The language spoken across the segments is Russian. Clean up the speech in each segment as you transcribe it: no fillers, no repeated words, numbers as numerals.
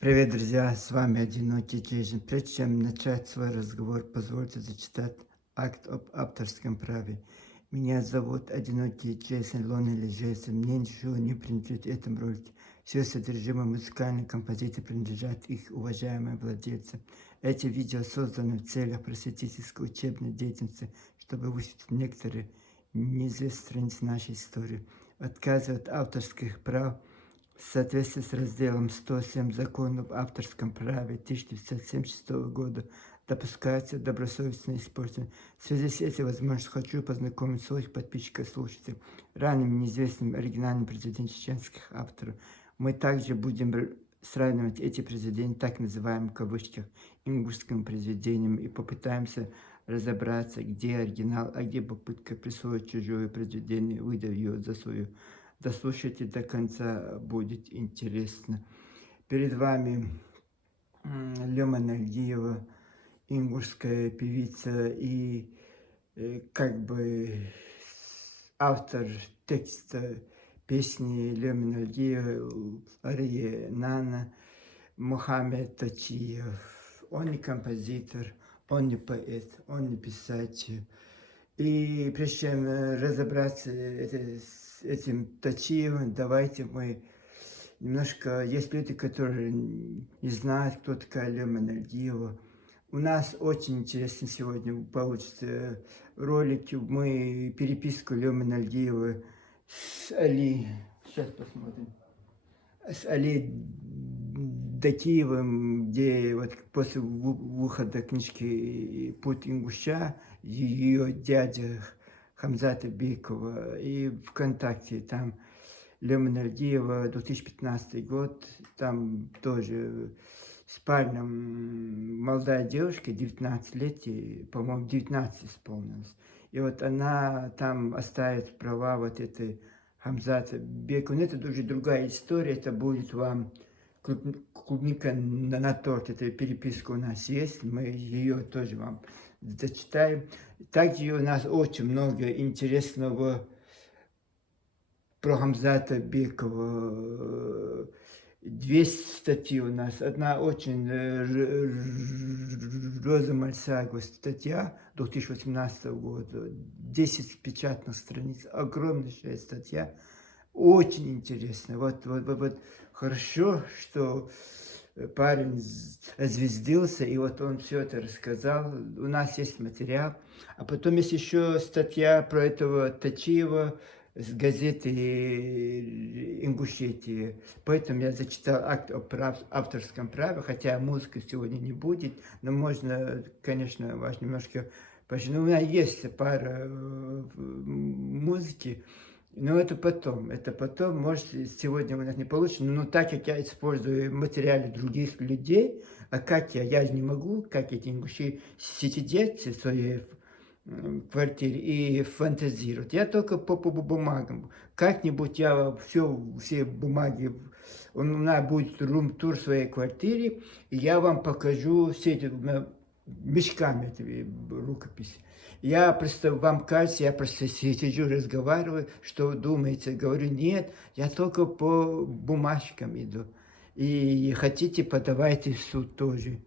Привет, друзья! С вами Одинокий Кейджин. Прежде чем начать свой разговор, позвольте зачитать акт об авторском праве. Меня зовут Одинокий Джейсон Лон или Джейсон. Мне ничего не принадлежит этому ролике. Все содержимое музыкальной композиции принадлежат их уважаемым владельцам. Эти видео созданы в целях просветительской учебной деятельности, чтобы высветить некоторые неизвестные страницы нашей истории. Отказ от авторских прав в соответствии с разделом 107 Закона об авторском праве 1976 года допускается добросовестное использование. В связи с этим, возможно, хочу познакомить своих подписчиков и слушателей ранним неизвестным оригинальным произведением чеченских авторов. Мы также будем сравнивать эти произведения, так называемым в кавычках, ингушским произведением, и попытаемся разобраться, где оригинал, а где попытка присвоить чужое произведение, выдав ее за свое. Дослушайте до конца, будет интересно. Перед вами Лёма Нальгиева, ингушская певица и как бы автор текста песни Лёмы Нальгиева Ария Нана Мухаммед Тачиев. Он не композитор, он не поэт, он не писатель. И прежде чем разобраться с этим Тачиевым, давайте мы немножко... Есть люди, которые не знают, кто такая Лёма Нальгиева. У нас очень интересно сегодня получится ролики. Мы переписку Лёмы Нальгиева с Али... Сейчас посмотрим. С Али Дакиевым, где вот после выхода книжки «Путь ингуша» ее дядя Хамзата Бекова, и ВКонтакте там Лёма Нальгиева, 2015 год, там тоже с парнем, молодая девушка, 19 лет, по-моему, 19 исполнилось. И вот она там оставит права вот этой Хамзата Бекова. Но это уже другая история, это будет вам клубника на торт. Эта переписка у нас есть, мы ее тоже вам зачитаем. Также у нас очень много интересного про Хамзата Бекова. Две статьи у нас. Одна очень Роза Мальсагова статья 2018 года. 10 печатных страниц. Огромнейшая статья. Очень интересно. Вот хорошо, что парень звездился, и вот он все это рассказал. У нас есть материал. А потом есть еще статья про этого Тачиева с газеты «Ингушетия». Поэтому я зачитал акт об авторском праве, хотя музыки сегодня не будет, но можно, конечно, вас немножко... Ну, у меня есть пара музыки, но это потом, может, сегодня у нас не получится, но так как я использую материалы других людей, а как я же не могу, как эти ингуши, сидеть в своей квартире и фантазировать. Я только по бумагам. Как-нибудь я все бумаги, у меня будет рум-тур в своей квартире, и я вам покажу все эти мешками эти рукописи. Я просто, вам кажется, я просто сижу, разговариваю, что вы думаете, говорю, нет, я только по бумажкам иду. И хотите, подавайте в суд тоже.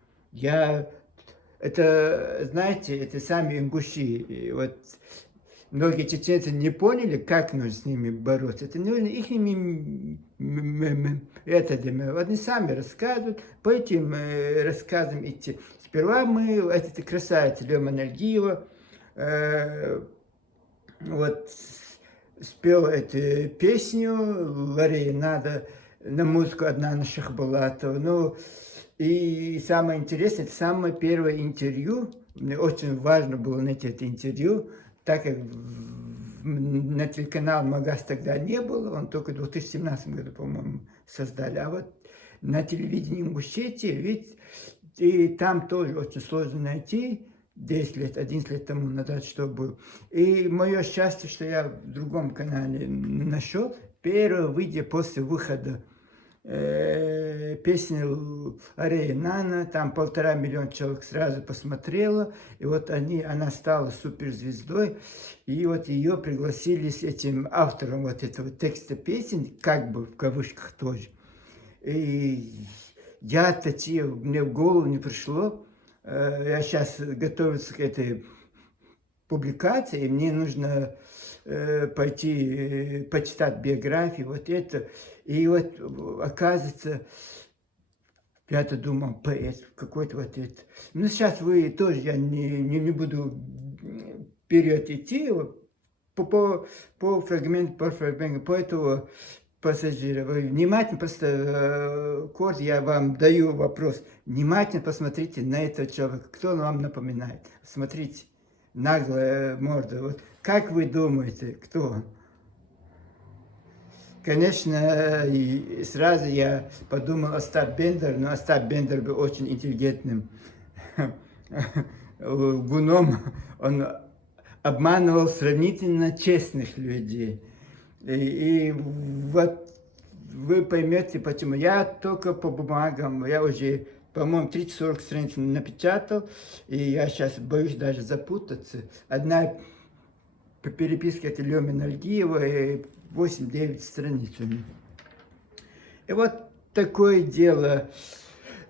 Это, знаете, это сами ингуши. И вот многие чеченцы не поняли, как нужно с ними бороться. Это нужно их методами. Они сами рассказывают, по этим рассказам идти. Сперва мы, эта красавица Лёма Нальгиева, вот спел эту песню Ларей надо на музыку Аднана Шахбулатова. Ну, и самое интересное, это самое первое интервью. Мне очень важно было найти это интервью, так как на телеканал Магаз тогда не было, он только в 2017 году, по-моему, создали. А вот на телевидении Ингушетии, ведь и там тоже очень сложно найти. 10 лет, 11 лет тому назад, что был. И мое счастье, что я в другом канале нашел. Первое видео после выхода песни Ария Нана, там 1,5 миллиона человек сразу посмотрело, и вот она стала суперзвездой, и вот ее пригласили с этим автором вот этого текста песен, как бы в кавычках тоже. И мне в голову не пришло, я сейчас готовлюсь к этой публикации, и мне нужно пойти почитать биографию, вот это. И вот оказывается, я-то думал, поэт какой-то вот это. Ну, сейчас вы тоже, я не буду вперед идти, по фрагменту, по этому пассажира. Вы внимательно, просто коротко я вам даю вопрос. Внимательно посмотрите на этого человека, кто он вам напоминает. Смотрите, наглая морда. Вот как вы думаете, кто он? Конечно, и сразу я подумал Остап Бендер, но Остап Бендер был очень интеллигентным гуном. Он обманывал сравнительно честных людей. И вот вы поймете, почему. Я только по бумагам, я уже, по-моему, 30-40 страниц напечатал, и я сейчас боюсь даже запутаться. Одна переписка это Лёмина Альгиева, и 8-9 страниц у меня. И вот такое дело.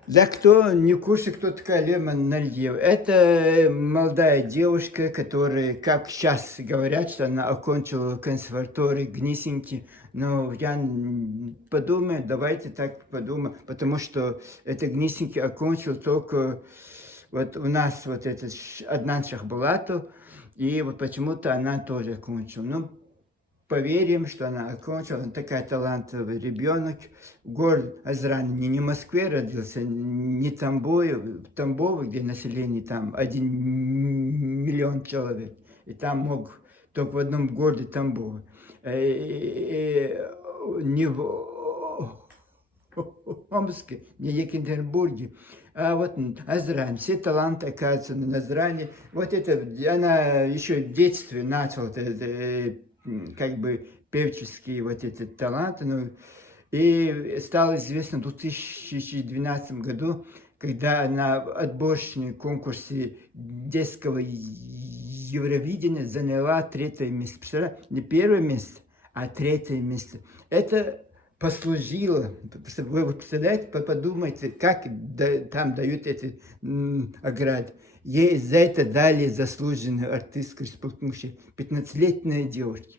Для кто не в курсе, кто такая Лема Нальева, это молодая девушка, которая, как сейчас говорят, что она окончила консерваторию Гнесинки, но я подумаю, давайте так подумаем, потому что это Гнесинки окончил только вот у нас вот этот Аднан Шахбулатов, и вот почему-то она тоже окончила. Ну, поверим, что она окончила, она такая талантливый ребенок. Город Азран не в Москве родился, не Тамбов, где население там 1 миллион человек. И там мог только в одном городе Тамбова. Не в Омске, не в Екатеринбурге. А вот Азрань, все таланты оказываются на Азране. Вот это, она еще в детстве начала как бы певческие вот эти таланты. Ну, и стало известно в 2012 году, когда на отборочном конкурсе детского Евровидения заняла 3-е место. Не 1-е место, а 3-е место. Это послужило, вы представляете, подумайте, как там дают эти награды. Ей за это дали заслуженную артистку республики 15-летняя девушка.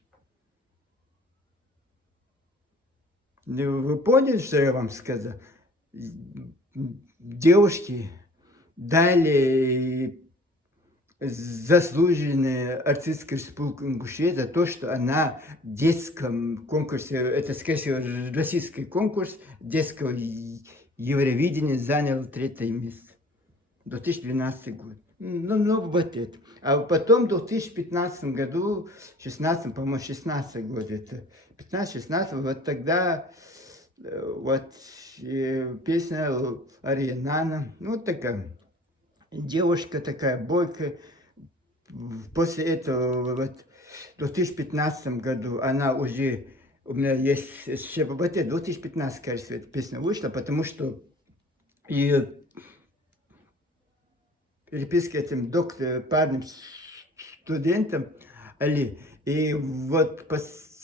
Вы поняли, что я вам сказал? Девушки дали заслуженная артистка республики Ингушетия за то, что она в детском конкурсе, это, скорее всего, российский конкурс детского Евровидения заняла 3-е место. 2012 год. Ну, вот это. А потом в 2015 году, 16, по-моему, 16 год, это 15-16, вот тогда вот песня Арианана, ну, такая девушка такая бойкая. После этого, вот, в 2015 году она уже, у меня есть еще в 2015, кажется, эта песня вышла, потому что ее переписка этим парнем, студентом Али, и вот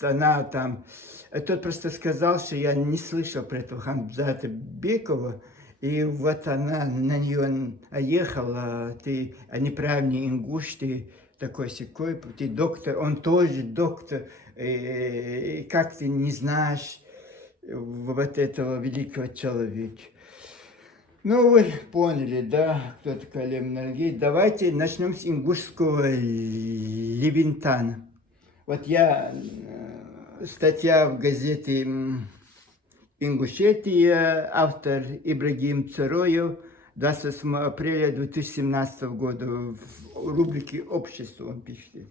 она там, тот просто сказал, что я не слышал про этого Хамзата Бекова, и вот она на нее наехала, ты неправильный ингуш, ты такой-сякой, ты доктор, он тоже доктор, и как ты не знаешь вот этого великого человека. Ну, вы поняли, да, кто такой Лем Нальгей. Давайте начнем с ингушского Левинтана. Вот статья в газете «Ингушетия», автор Ибрагим Цароев, 28 апреля 2017 года, в рубрике «Общество» он пишет.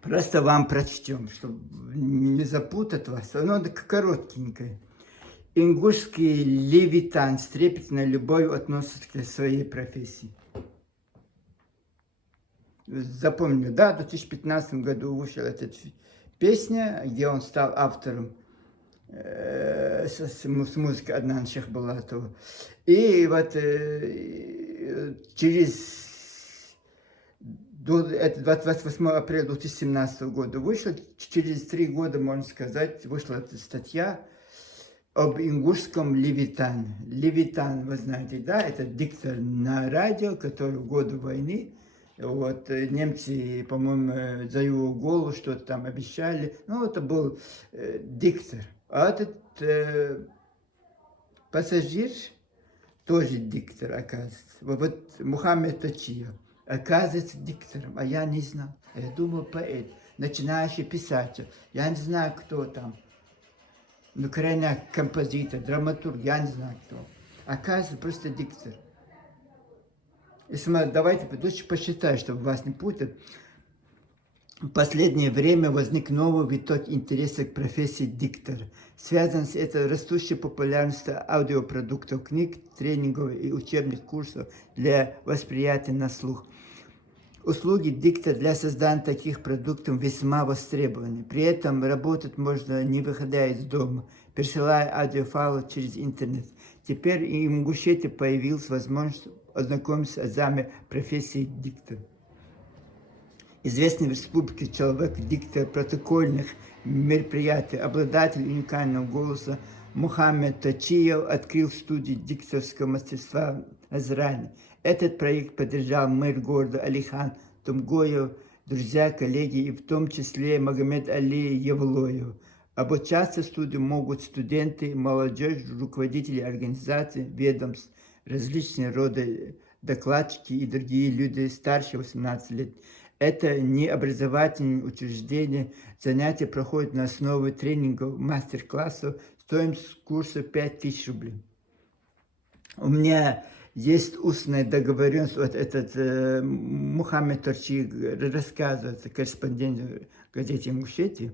Просто вам прочтем, чтобы не запутать вас. Оно коротенькое. Ингушский Левитан с трепетной любовью относится к своей профессии. Запомнили, да, в 2015 году вышла эта песня, где он стал автором с музыкой Аднана Шахбулатова. И вот это 28 апреля 2017 года вышла, через 3 года, можно сказать, вышла эта статья. об ингушском Левитане. Левитан, вы знаете, да, это диктор на радио, который в годы войны, вот, немцы, по-моему, за его голову что-то там обещали. Ну, это был диктор. А этот пассажир тоже диктор, оказывается. Вот Мухаммед Тачиев оказывается диктором, а я не знал. Я думал, поэт, начинающий писатель. Я не знаю, кто там. Ну, крайне композитор, драматург, я не знаю, кто. Оказывается, просто диктор. Если мы, давайте лучше посчитаю, чтобы вас не путать. В последнее время возник новый виток интереса к профессии диктора. Связан с этой растущей популярностью аудиопродуктов, книг, тренингов и учебных курсов для восприятия на слух. Услуги диктора для создания таких продуктов весьма востребованы. При этом работать можно, не выходя из дома, пересылая аудиофайлы через интернет. Теперь и в Ингушетии появилась возможность ознакомиться с азами профессии диктора. Известный в республике человек, диктор протокольных мероприятий, обладатель уникального голоса Мухаммед Тачиев открыл студию дикторского мастерства в Азране. Этот проект поддержал мэр города Алихан Тумгоев, друзья, коллеги и в том числе Магомед Али Евлоев. Обучаться в студии могут студенты, молодежь, руководители организаций, ведомств, различные рода докладчики и другие люди старше 18 лет. Это не образовательное учреждение, занятия проходят на основе тренингов, мастер-классов, стоимость курса 5000 рублей. У меня есть устная договоренность, вот этот Мухаммед Торчи рассказывает, корреспондент газете «Ингушетия».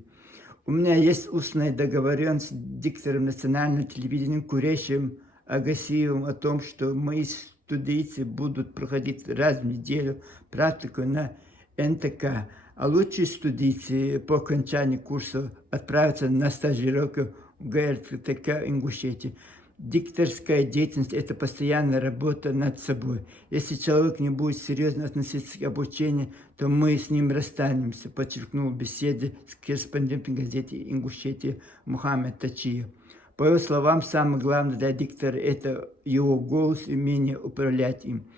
У меня есть устная договоренность с диктором национального телевидения Курешем Агасиевым о том, что мои студийцы будут проходить раз в неделю практику на НТК, а лучшие студийцы по окончании курса отправятся на стажировку в ГРТК Ингушетии. Дикторская деятельность – это постоянная работа над собой. Если человек не будет серьезно относиться к обучению, то мы с ним расстанемся, подчеркнул в беседе с корреспондентом газеты «Ингушетия» Мухаммед Тачиев. По его словам, самое главное для диктора – это его голос и умение управлять им.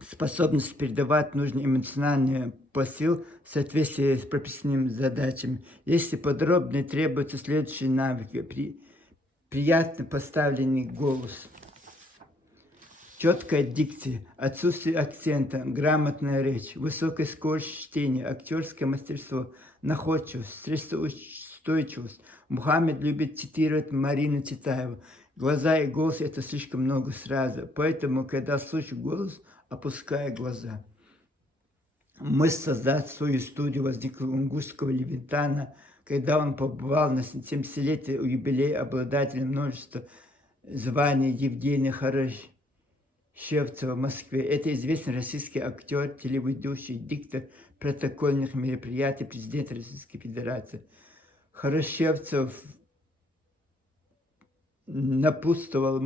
Способность передавать нужный эмоциональный посыл в соответствии с прописанными задачами. Если подробнее требуются следующие навыки. Приятно поставленный голос, четкая дикция, отсутствие акцента, грамотная речь, высокая скорость чтения, актерское мастерство, находчивость, стрессоустойчивость. Мухаммед любит цитировать Марину Цветаеву. Глаза и голос – это слишком много сразу, поэтому, когда слышу голос, опускаю глаза. Мысль создать свою студию возникла у ингушского Левитана, когда он побывал на 70-летие юбилея обладателя множества званий Евгения Хорошевцева в Москве. Это известный российский актер, телеведущий, диктор протокольных мероприятий, президент Российской Федерации. Хорошевцев напутствовал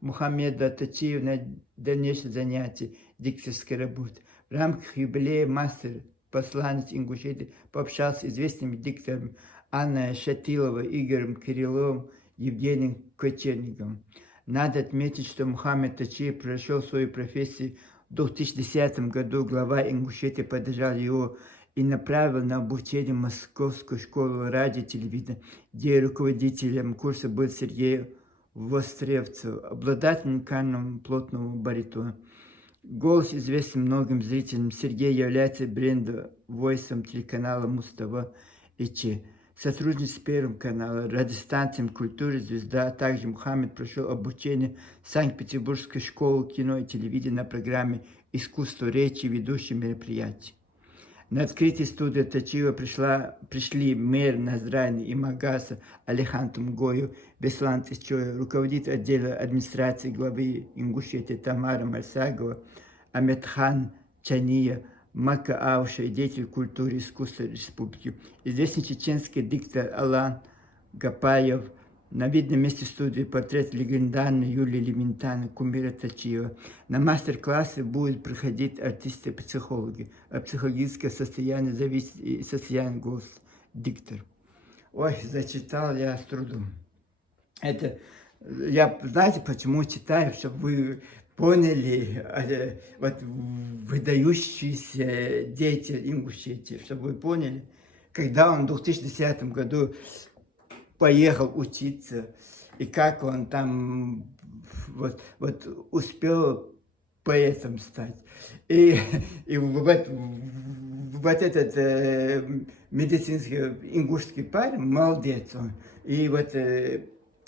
Мухаммеда Тачиева на дальнейшее занятие дикторской работы. В рамках юбилея мастер-посланец Ингушетии пообщался с известными дикторами Анной Шатиловой, Игорем Кирилловым, Евгением Кочерниковым. Надо отметить, что Мухаммед Тачиев прошел свою профессию в 2010 году. Глава Ингушетии поддержал его и направил на обучение в Московскую школу радио и телевидения, где руководителем курса был Сергей Востревцев, обладатель уникального плотного баритона. Голос известен многим зрителям. Сергей является бренд-войсом телеканала Муз-ТВ и ЧЕ. Сотрудничает с Первым каналом, радиостанцией «Культура Звезда», а также Мухаммед прошел обучение в Санкт-Петербургской школе кино и телевидения на программе «Искусство речи» ведущих мероприятий. На открытие студии Тачиева пришли мэр Назрани и Магаса Алихан Тумгоев, Беслан Тысчоев, руководитель отдела администрации главы Ингушетии Тамара Марсагова, Аметхан Чания, Мака Ауша и деятель культуры и искусства республики. Известный чеченский диктор Алан Гапаев. На видном месте студии портрет легендарной Юлии Левитана, кумира Тачиева. На мастер-классы будут проходить артисты-психологи. От психологического состояния зависит и состояние голоса диктора. Ой, зачитал я с трудом. Это, я, знаете, почему читаю, чтобы вы поняли, вот выдающиеся деятель Ингушетии, чтобы вы поняли, когда он в 2010 году поехал учиться, и как он там вот успел поэтом стать. И, и вот этот медицинский ингушский парень, молодец он. И вот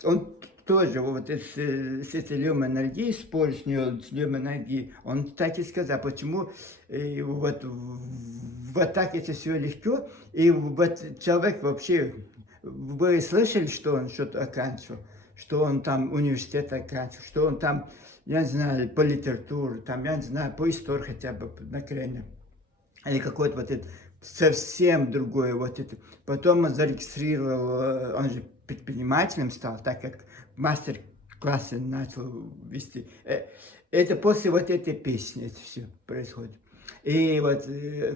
он тоже вот с этой люмэнергией, спорит с нее, с люмэнергией, он так и сказал, почему вот так это все легко, и вот человек вообще, вы слышали, что он что-то оканчивал, что он там университет оканчивал, что он там, я не знаю, по литературе, там, я не знаю, по истории хотя бы, на крайне, или какой-то вот это, совсем другое вот это. Потом он зарегистрировал, он же предпринимателем стал, так как мастер-классы начал вести. Это после вот этой песни это все происходит. И вот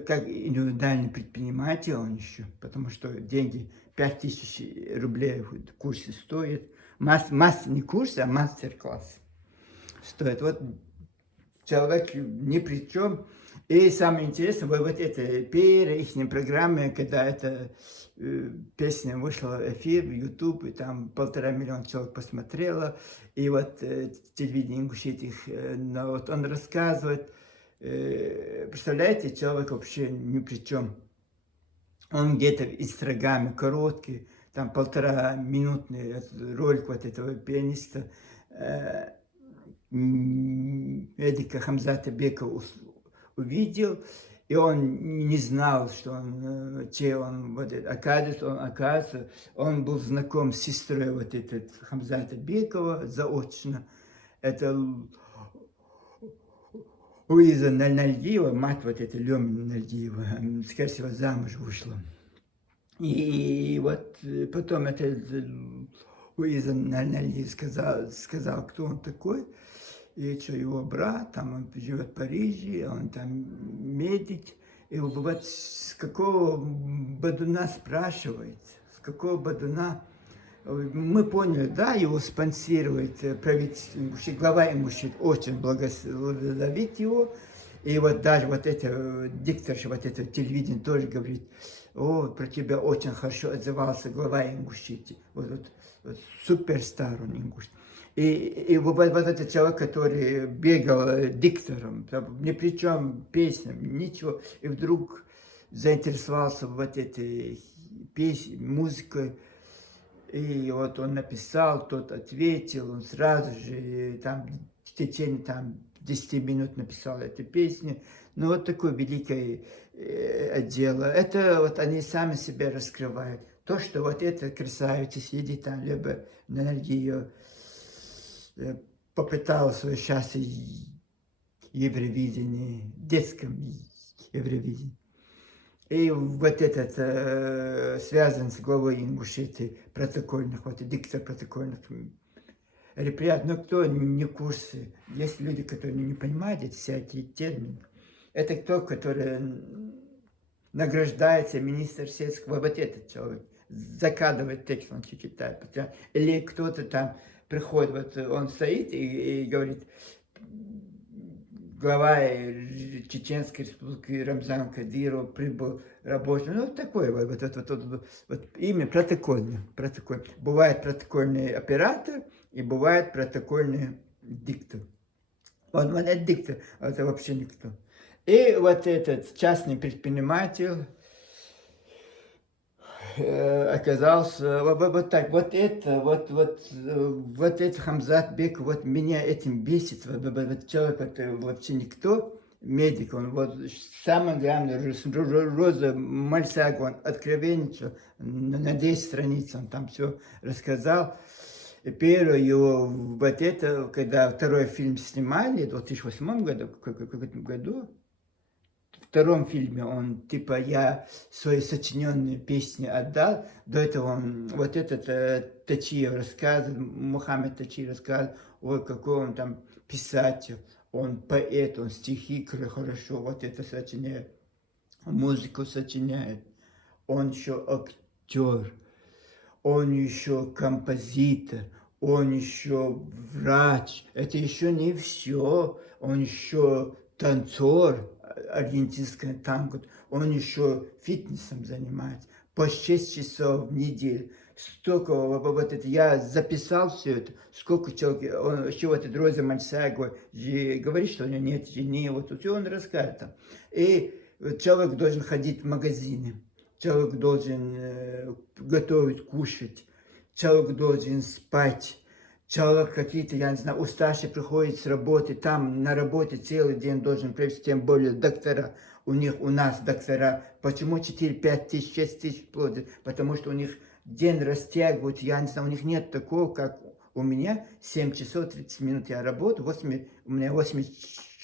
как индивидуальный предприниматель он еще, потому что деньги 5000 рублей в курсе стоят. Не курс, а мастер-класс стоит. Вот человек ни при чем. И самое интересное, вот это первая их программа, когда эта песня вышла в эфир, в YouTube, и там 1,5 миллиона человек посмотрело, и вот телевидение Ингушетии, но вот он рассказывает, представляете, человек вообще ни при чем. Он где-то инстаграме короткий, там 1,5-минутный ролик вот этого пианиста Эдика Хамзата Бекова увидел, и он не знал, что он, чей он, вот это, оказывается, он был знаком с сестрой вот этот Хамзата Бекова заочно. Это Луиза Нальдиева, мать вот этой Лёмы Нальдиева, скорее всего, замуж вышла. И вот потом это Луиза Нальдиева сказал, кто он такой. И что, его брат, там он живет в Париже, он там медик. И вот с какого бадуна спрашивает, с какого бадуна, мы поняли, да, его спонсирует правительство Ингушетии, глава Ингушетии очень благословит его. И вот даже вот это, дикторша вот это телевидение тоже говорит, о, про тебя очень хорошо отзывался глава Ингушетии. Вот суперстар он Ингуш. И вот этот человек, который бегал диктором, ни при чем песням, ничего, и вдруг заинтересовался вот этой песней, музыкой, и вот он написал, тот ответил, он сразу же там в течение там 10 минут написал эту песню. Ну вот такое великое дело. Это вот они сами себя раскрывают. То, что вот эта красавица сидит там, либо на ее попытала свое счастье Евровидении, детском Евровидении. И вот этот связан с главой Ингушетии протокольных, вот диктор протокольных реприят. Но кто не в курсе, есть люди, которые не понимают эти всякие термины. Это кто, который награждается министр сельского, вот этот человек, закадывает текст, он читает. Или кто-то там приходит, вот он стоит и говорит, глава Чеченской республики Рамзан Кадыров прибыл рабочий. Ну, такое вот имя протокольное. Бывает протокольный оператор и бывает протокольный диктор. Вот этот диктор, это вообще никто. И вот этот частный предприниматель оказался вот так, вот это Хамзат Бек, вот меня этим бесит, вот человек, это вообще никто, медик, он вот самое главное, Роза Мальсак, он откровенничал, на 10 страниц он там все рассказал. И первое его, вот это, когда второй фильм снимали, в 2008 году, в каком-то году, в втором фильме он, типа, я свои сочиненные песни отдал. До этого он, вот этот Тачиев рассказывал, Мухаммед Тачиев рассказывал, ой, какой он там писатель, он поэт, он стихи хорошо, вот это сочиняет, музыку сочиняет. Он еще актер, он еще композитор, он еще врач, это еще не все, он еще танцор аргентинского танго, он еще фитнесом занимается по 6 часов в неделю. Столько, вот это, я записал все это, сколько человек, он еще вот это Роза Мальсаго говорит, что у него нет жены, вот все он расскажет там. И человек должен ходить в магазины, человек должен готовить, кушать, человек должен спать, человек какие-то, я не знаю, уставший приходит с работы, там на работе целый день должен провести, тем более доктора, у нас доктора, почему 4, 5 тысяч, 6 тысяч платят? Потому что у них день растягивают, я не знаю, у них нет такого, как у меня, 7 часов 30 минут я работаю, у меня 8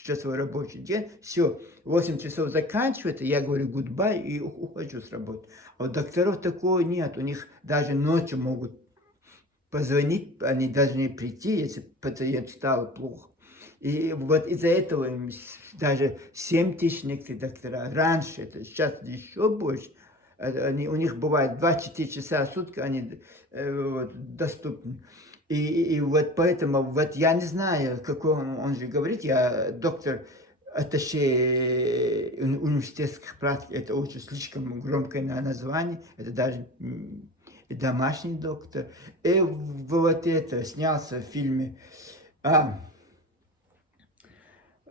часов рабочий день, все, 8 часов заканчивается, я говорю goodbye и ухожу с работы. А у докторов такого нет, у них даже ночью могут позвонить, они должны прийти, если пациент стал плохо. И вот из-за этого им даже 7 тысяч некоторые доктора, раньше это, сейчас еще больше, у них бывает 24 часа в сутки, они доступны. И вот поэтому, вот я не знаю, какой он же говорит, я доктор, атташе университетских практик, это очень слишком громкое название, это даже домашний доктор. И вот это снялся в фильме.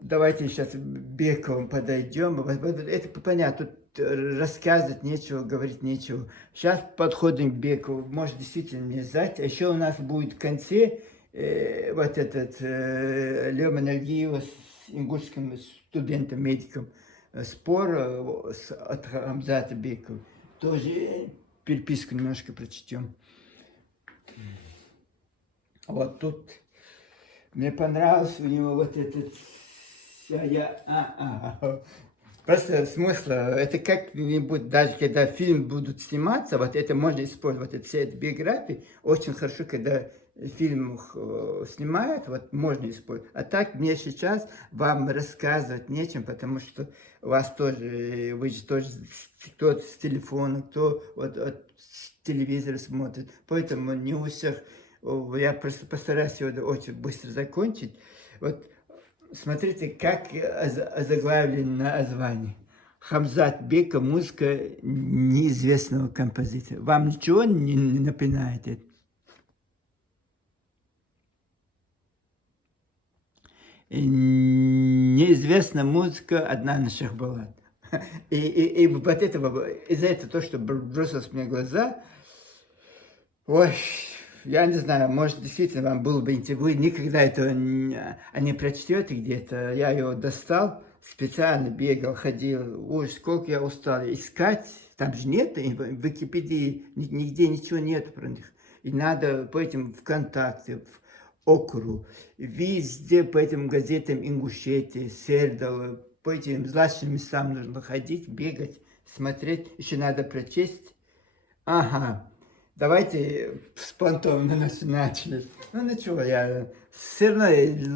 Давайте сейчас к Бекову подойдем. Это понятно, тут рассказывать нечего, говорить нечего. Сейчас подходим к Бекову, может действительно не знать. А еще у нас будет в конце вот этот Лёва Нальгиева с ингушским студентом-медиком спор от Хамзата Бекова. Тоже переписку немножко прочтем. Вот тут мне понравился у него вот этот... Просто смысл, это как-нибудь, даже когда фильм будут сниматься, вот это можно использовать, вот все эти биографии, очень хорошо, когда фильм снимают, вот можно использовать. А так мне сейчас вам рассказывать нечем, потому что у вас тоже, вы же тоже, кто с телефона, кто вот от телевизора смотрит, поэтому не у всех, я просто постараюсь сегодня очень быстро закончить. Вот смотрите, как озаглавлено название. Хамзат Беков, музыка неизвестного композитора. Вам ничего не напоминает это? Неизвестная музыка, одна на Шахбалат. И вот этого, из-за этого то, что бросилось мне в глаза, ой, я не знаю, может, действительно вам было бы интересно, вы никогда этого не прочтете где-то. Я его достал, специально бегал, ходил, ой, сколько я устал искать, там же нет, в Википедии нигде ничего нет про них. И надо по этим ВКонтакте, в Окру, везде по этим газетам Ингушетии, Сердала, по этим злачным местам нужно ходить, бегать, смотреть, еще надо прочесть. Ага. Давайте спонтанно начали. Ну ничего, я все равно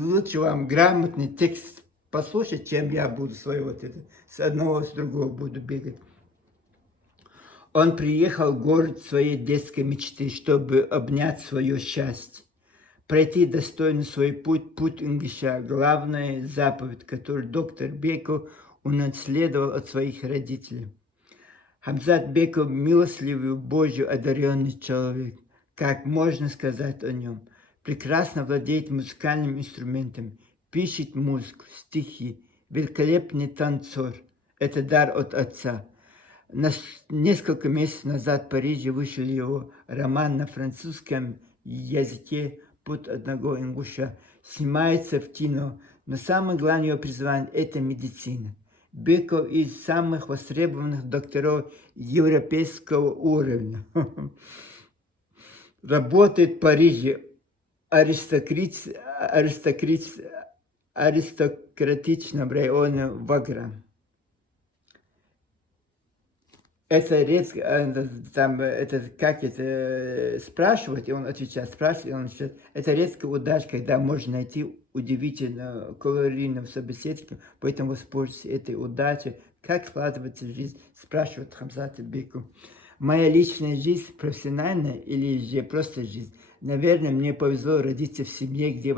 лучше вам грамотный текст послушать, чем я буду свой вот это, с одного, с другого буду бегать. Он приехал в город своей детской мечты, чтобы обнять свое счастье, пройти достойно свой путь, путь ингуша, главная заповедь, которую доктор Беков унаследовал от своих родителей. Хамзат Беков – милостливый, Божий одаренный человек. Как можно сказать о нем? Прекрасно владеет музыкальным инструментом, пишет музыку, стихи, великолепный танцор. Это дар от отца. Несколько месяцев назад в Париже вышел его роман на французском языке «Путь одного ингуша». Снимается в кино, но самое главное его призвание – это медицина. Беков из самых востребованных докторов европейского уровня. Работает в Париже аристократичном районе Ваграм. Это редко, там, это, как это спрашивать, и он отвечает, спрашивает, и он отвечает. Это редкая удача, когда можно найти удивительно калорийного собеседника, поэтому воспользуйтесь этой удачей. Как складывается жизнь, спрашивает Хамзат Беков. Моя личная жизнь профессиональная или же просто жизнь? Наверное, мне повезло родиться в семье, где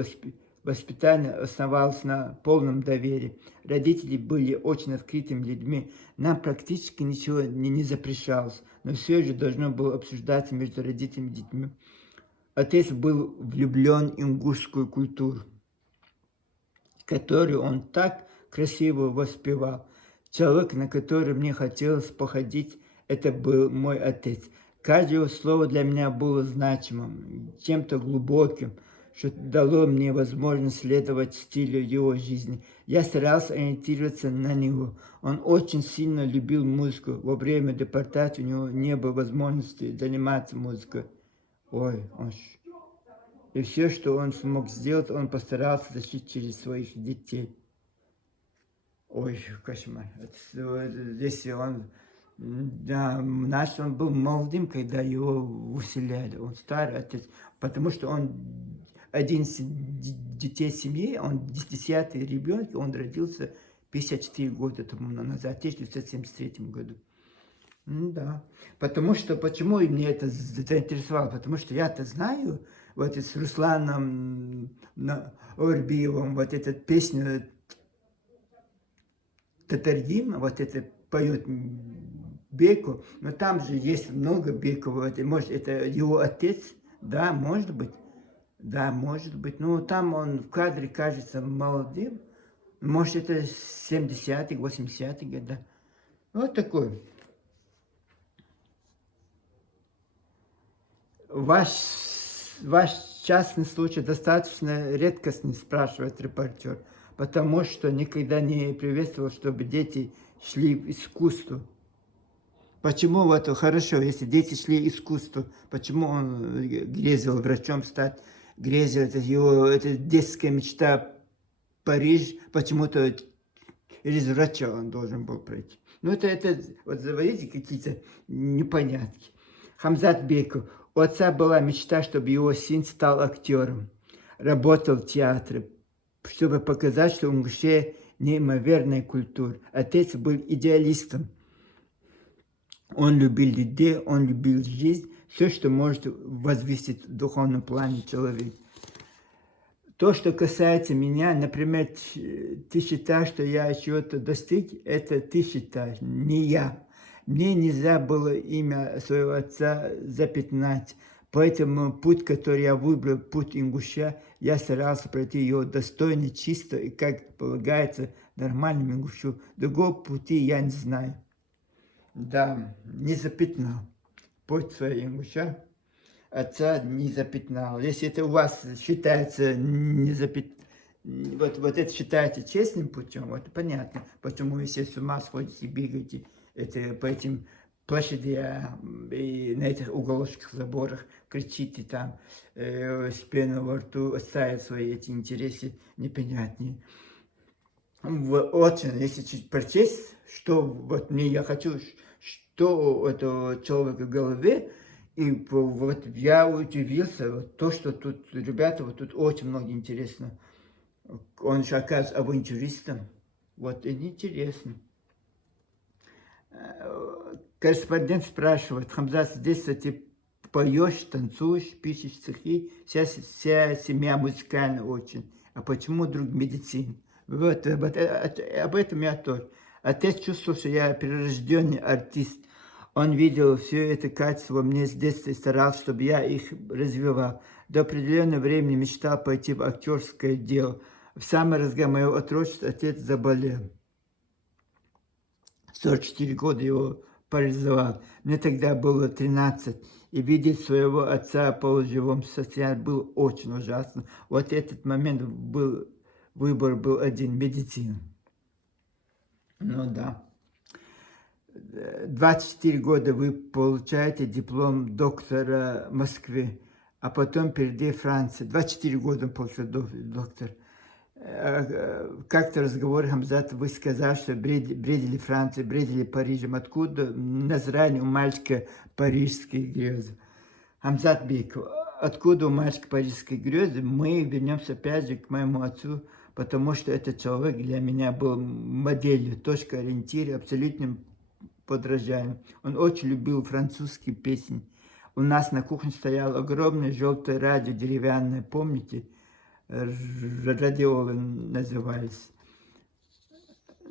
воспитание основалось на полном доверии. Родители были очень открытыми людьми. Нам практически ничего не запрещалось, но все же должно было обсуждаться между родителями и детьми. Отец был влюблен в ингушскую культуру, которую он так красиво воспевал. Человек, на который мне хотелось походить, это был мой отец. Каждое его слово для меня было значимым, чем-то глубоким, что дало мне возможность следовать стилю его жизни. Я старался ориентироваться на него. Он очень сильно любил музыку. Во время депортации у него не было возможности заниматься музыкой. И все, что он смог сделать, он постарался защитить через своих детей. Кошмар. Здесь он, да, он был молодым, когда его выселяли. Он старый отец, потому что он 11 детей семьи, он 10-й ребенок, он родился 54 года тому назад, в 1973 году. Да, почему меня это заинтересовало? Потому что я-то знаю, вот с Русланом Орбиевым, вот эту песню Татаргим, вот это поет Беку, но там же есть много Беков, может, это его отец, да, может быть, ну, там он в кадре кажется молодым, может, это 70-х, 80-х годы, вот такой. Ваш частный случай достаточно редкостный, спрашивает репортер, потому что никогда не приветствовал, чтобы дети шли в искусство. Почему вот хорошо, если дети шли в искусство, почему он грезил врачом стать, грезил, это детская мечта Париж, почему-то через врача он должен был пройти. Ну это вот заводите какие-то непонятки. Хамзат Беков. У отца была мечта, чтобы его сын стал актером, работал в театре, чтобы показать, что у Ингушетии неимоверная культура. Отец был идеалистом. Он любил людей, он любил жизнь, все, что может возвысить в духовном плане человека. То, что касается меня, например, ты считаешь, что я чего-то достиг, это ты считаешь, не я. Мне нельзя было имя своего отца запятнать, поэтому путь, который я выбрал, путь ингуша, я старался пройти его достойно, чисто и, как полагается, нормальному ингушу. Другого пути я не знаю. Да, не запятнал. Путь своего ингуша, отца не запятнал. Если это у вас считается не запятнал, вот это считается честным путем, вот понятно, почему вы все с ума сходите и бегаете по этим площадям и на этих уголочках, заборах, кричите там с пеной во рту, отстаивая свои эти интересы непонятные. Очень, если чуть прочесть, что вот я хочу, что у этого человека в голове, и вот я удивился, вот то, что тут, ребята, вот тут очень много интересно. Он же оказывается авантюристом. Вот, и интересно. Корреспондент спрашивает: Хамзат, с детства ты поешь, танцуешь, пишешь стихи, вся семья музыкальна очень. А почему вдруг медицина? Вот, об этом я тоже. Отец чувствовал, что я прирожденный артист. Он видел все это качество во мне с детства и старался, чтобы я их развивал. До определенного времени мечтал пойти в актерское дело. В самый разгар моего отрочества отец заболел. 44 года его парализовал. Мне тогда было 13. И видеть своего отца в полуживом состоянии было очень ужасно. Вот этот момент выбор был один – медицина. Ну да. 24 года вы получаете диплом доктора в Москве, а потом впереди Франция. 24 года он получил доктор. Как-то в разговоре, Хамзат, вы сказали, что бредили Францией, бредили Парижем. Откуда название у мальчика парижские грезы? Хамзат Беков, откуда у мальчика парижские грезы? Мы вернемся опять же к моему отцу, потому что этот человек для меня был моделью, точкой ориентира, абсолютным подражанием. Он очень любил французские песни. у нас на кухне стоял огромное желтое радио деревянное, помните? Радиолы назывались.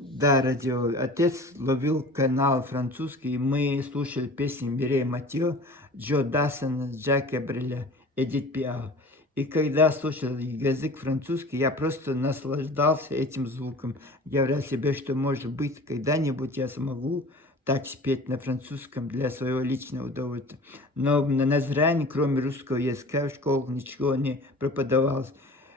Да, радио. Отец ловил канал французский, и мы слушали песни Мирей Матьё, Джо Дассена, Жака Бреля, Эдит Пиаф. И когда слушал язык французский, я просто наслаждался этим звуком. Говорил себе, что, может быть, когда-нибудь я смогу так спеть на французском для своего личного удовольствия. Но на Назране, кроме русского языка, в школах ничего не преподавалось.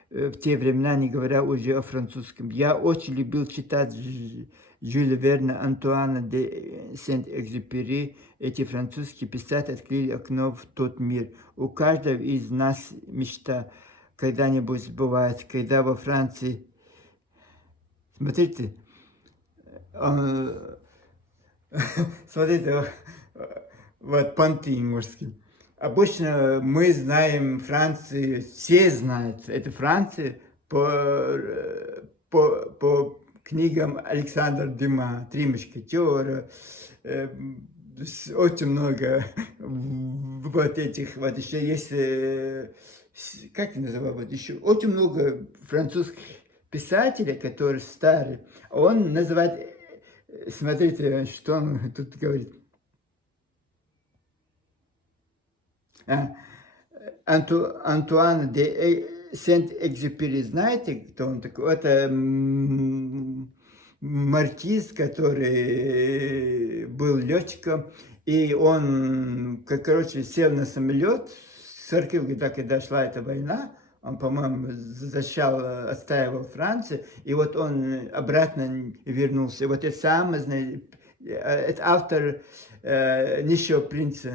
В те времена, не говоря уже о французском. Я очень любил читать Жюля Верна, Антуана де Сент-Экзюпери. Эти французские писатели открыли окно в тот мир. У каждого из нас мечта когда-нибудь сбывается, когда во Франции... Смотрите, смотрите, вот понты морские. Обычно мы знаем Францию, все знают, это Франция по книгам Александра Дюма, «Три мушкетера», очень много вот этих, вот еще есть, как это называется, вот еще очень много французских писателей, которые старые. Он называет, смотрите, что он тут говорит. Антуан де Сент-Экзюпери, знаете, кто он такой? Это маркиз, который был летчиком, и он, короче, сел на самолет в 40-х годах, когда шла эта война, он, по-моему, отстаивал Францию, и вот он обратно вернулся. И вот это самое, это автор «Нищего принца»,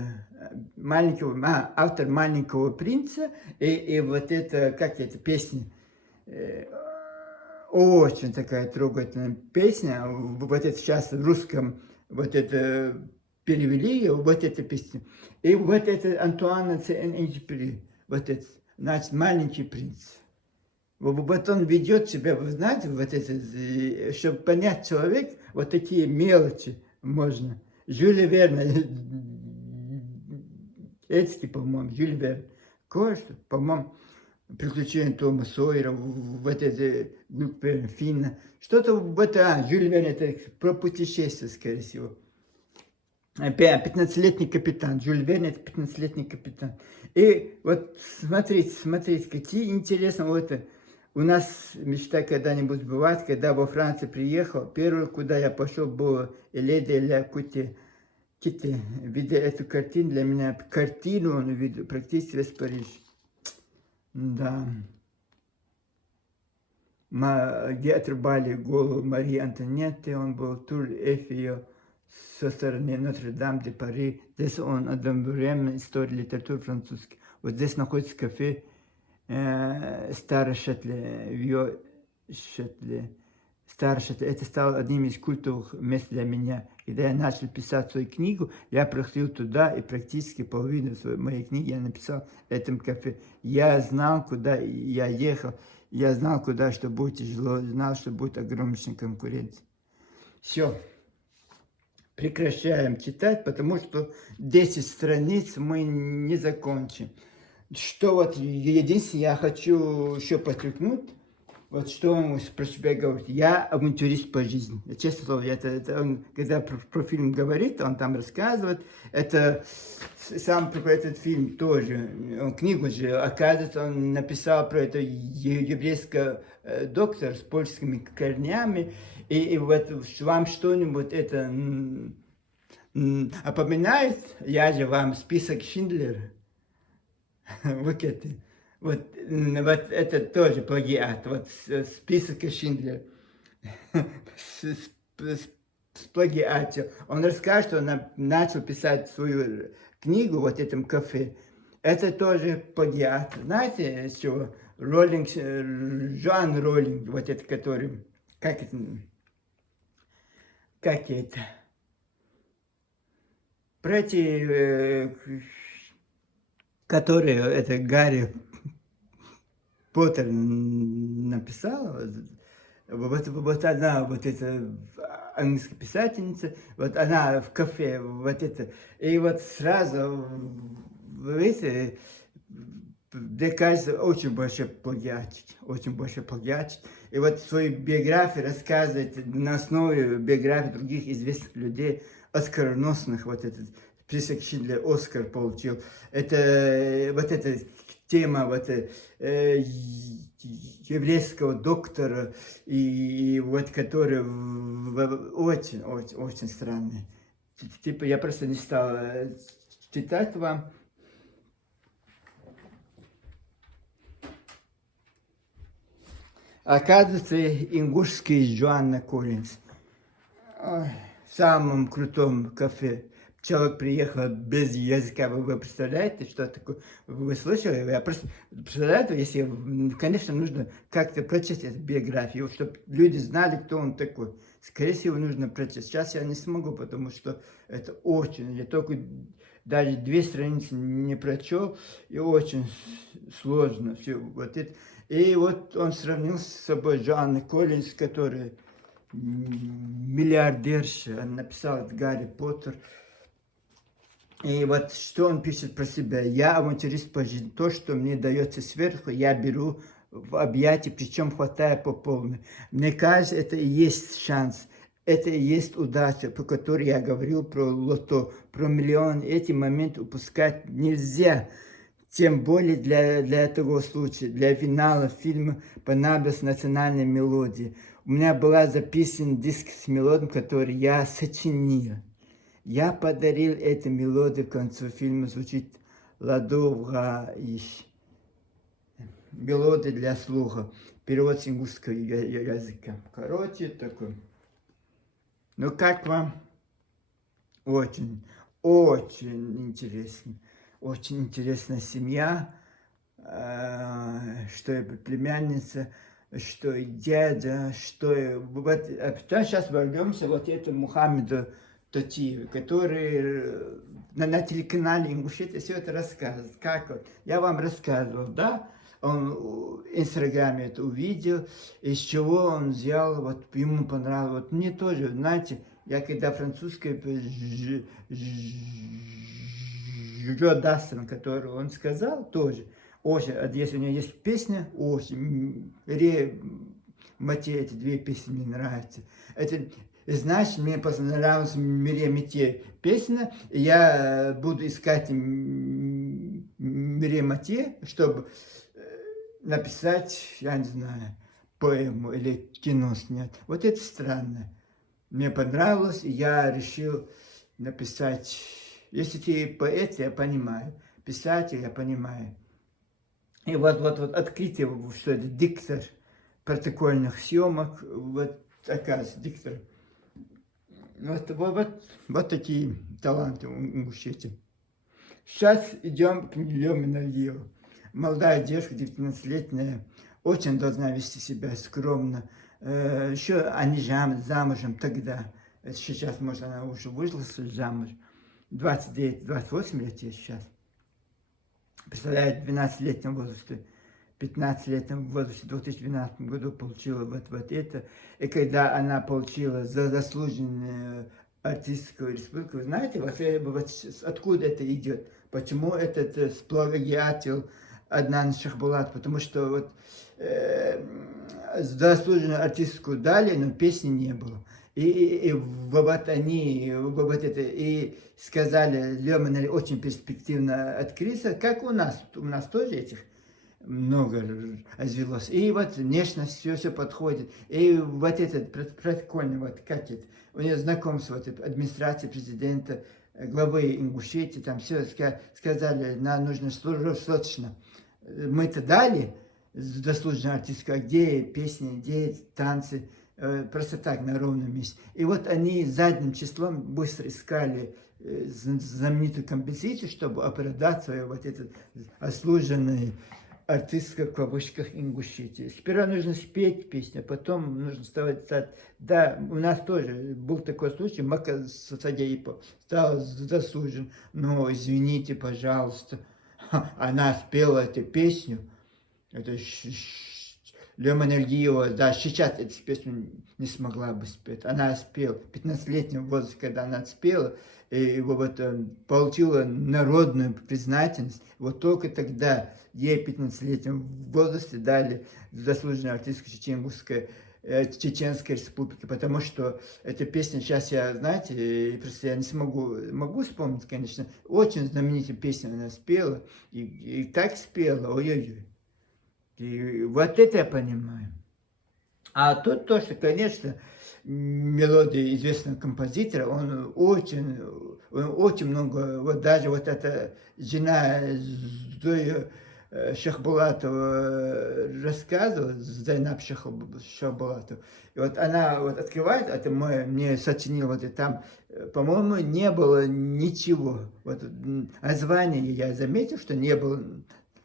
автор «Маленького принца», и вот это, как это, песня, очень такая трогательная песня, вот это сейчас в русском, вот это перевели ее, вот эта песня, и вот это Антуана Сен-Экзюпери, вот это, значит, «Маленький принц». Вот он ведет себя, вы знаете, вот это, чтобы понять человек, вот такие мелочи можно. Жюля Верна, Эцки, по-моему, Жюль Верн, кое-что, по-моему, «Приключения Тома Сойера», вот это группа Финна, что-то вот, Жюль Верн, это про путешествие, скорее всего. 15-летний капитан, Жюль Верн, это 15-летний капитан. И вот смотрите, какие интересные, вот у нас мечта когда-нибудь бывает, когда во Францию приехал, первое, куда я пошел, было Эле де ля Куте. Видя эту картину, для меня картину он увидел практически весь Париж. Да. Где отрубали голову Марии Антонетты, он был тур Эфио со стороны Нотр-Дам-де-Пари. Здесь он одновременно история литературы французской. Вот здесь находится кафе Старое Шатле, Старое Шатле. Это стало одним из культовых мест для меня. Когда я начал писать свою книгу, я проходил туда, и практически половину моей книги я написал в этом кафе. Я знал, куда я ехал, я знал, куда, что будет тяжело, знал, что будет огромная конкуренция. Все. Прекращаем читать, потому что 10 страниц мы не закончим. Что вот единственное, я хочу еще подчеркнуть, вот что он про себя говорит. Я авантюрист по жизни. Честно слово, это он, когда про фильм говорит, он там рассказывает. Это сам про этот фильм тоже. Он книгу же, оказывается, он написал про это еврейского доктора с польскими корнями. И вот вам что-нибудь это напоминает? Я же вам список Шиндлера. Вот это. Вот это тоже плагиат, вот список Шиндлера с плагиатом. Он расскажет, что он начал писать свою книгу вот в этом кафе. Это тоже плагиат. Знаете, с чего? Роллинг, Жан Роллинг, вот это, который, как это? Про эти, которые, это Гарри Поттер написал, вот она, вот эта английская писательница, вот она в кафе, вот это, и вот сразу видите, мне кажется, очень большой плагиатить, очень большой плагиатить. И вот свою биографию рассказывать на основе биографии других известных людей, оскароносных, вот этот список Шиндлера Оскар получил. Это вот эта тема вот еврейского доктора, и вот который очень, очень, очень странный. Типа я просто не стал читать вам. Оказывается, ингушский Джоанна Коллинз. Ой, в самом крутом кафе. Человек приехал без языка. Вы представляете, что такое? Вы слышали? Я просто представляю, если, конечно, нужно как-то прочесть эту биографию, чтобы люди знали, кто он такой. Скорее всего, нужно прочесть. Сейчас я не смогу, потому что это очень... Я только даже 2 страницы не прочел, и очень сложно все вот это. И вот он сравнил с собой Джоанну Коллинз, которая миллиардерша, он написал Гарри Поттер. И вот что он пишет про себя. Я авантюрист по жизни. То, что мне дается сверху, я беру в объятия, причем хватая по полной. Мне кажется, это и есть шанс. Это и есть удача, про которую я говорил, про лото, про миллион. Эти моменты упускать нельзя. Тем более для того случая, для финала фильма понадобилась национальная мелодия. У меня была записан диск с мелодией, который я сочинил. Я подарил эту мелодию к концу фильма, звучит «Ладовга ищ». Мелодия для слуха. Перевод с ингушского языка. Короче, такой. Ну как вам? Очень, очень интересно. Очень интересная семья, что и племянница, что и дядя, что и... Вот, а потом сейчас вернемся вот этому Мухаммеду Тотиеву, который на телеканале Ингушетия все это рассказывает. Как вот, я вам рассказывал, да? Он в Инстаграме это увидел, из чего он взял, вот ему понравилось. Вот мне тоже, знаете, я когда французское Жо Дассен, который он сказал, тоже очень, если у него есть песня, очень, Матье, эти 2 песни мне нравятся. Это, значит, мне понравилась Мире Матье песня, и я буду искать Мире Матье, чтобы написать, я не знаю, поэму или кино снять. Вот это странно. Мне понравилось, и я решил написать. Если ты поэт, я понимаю. Писатель, я понимаю. И вот открытие, что это диктор протокольных съемок, вот оказывается, диктор. Вот такие таланты у мужчин. Сейчас идем к Лёме Нальеву. Молодая девушка, 19-летняя, очень должна вести себя скромно. Еще они замужем тогда. Сейчас, может, она уже вышла замуж. 29-28 лет ей сейчас. Представляет, в 12-летнем возрасте, 15-летнем возрасте, в 2012 году получила вот это. И когда она получила за заслуженную артистскую республику, знаете, вот откуда это идет? Почему этот сплагиатил Аднан Шахбулат? Потому что вот заслуженную артистскую дали, но песни не было. И вот они вот это и сказали, Лёмина очень перспективная актриса, как у нас тоже этих много развелось. И вот внешность все подходит. И вот этот протокольный, вот как это, у нее знакомство, вот, администрации президента, главы Ингушетии, там все сказали, нам нужно срочно. Мы-то дали заслуженную артистку, а где песни, где танцы, просто так, на ровном месте. И вот они задним числом быстро искали знаменитую композицию, чтобы оправдать свою вот эту заслуженную артистка в кавычках Ингушетии. Сперва нужно спеть песню, а потом нужно вставать. Да, у нас тоже был такой случай, Мака Сацадеипов стал заслужен, но извините, пожалуйста, она спела эту песню, это Лема Нергиева, да, сейчас эту песню не смогла бы спеть. Она спела в 15-летнем возрасте, когда она спела, и вот получила народную признательность. Вот только тогда ей в 15-летнем возрасте дали заслуженную артистку Чеченской Республики, потому что эта песня, сейчас я, знаете, просто я не могу вспомнить, конечно, очень знаменитую песню она спела, и так спела, ой-ой-ой. И вот это я понимаю. А тут то, что, конечно, мелодия известного композитора, он очень много, вот даже вот эта жена Зоя Шахбулатова рассказывала, Зайнаб Шахбулатова, и вот она вот открывает, это мне сочинил, вот и там, по-моему, не было ничего, вот название я заметил, что не было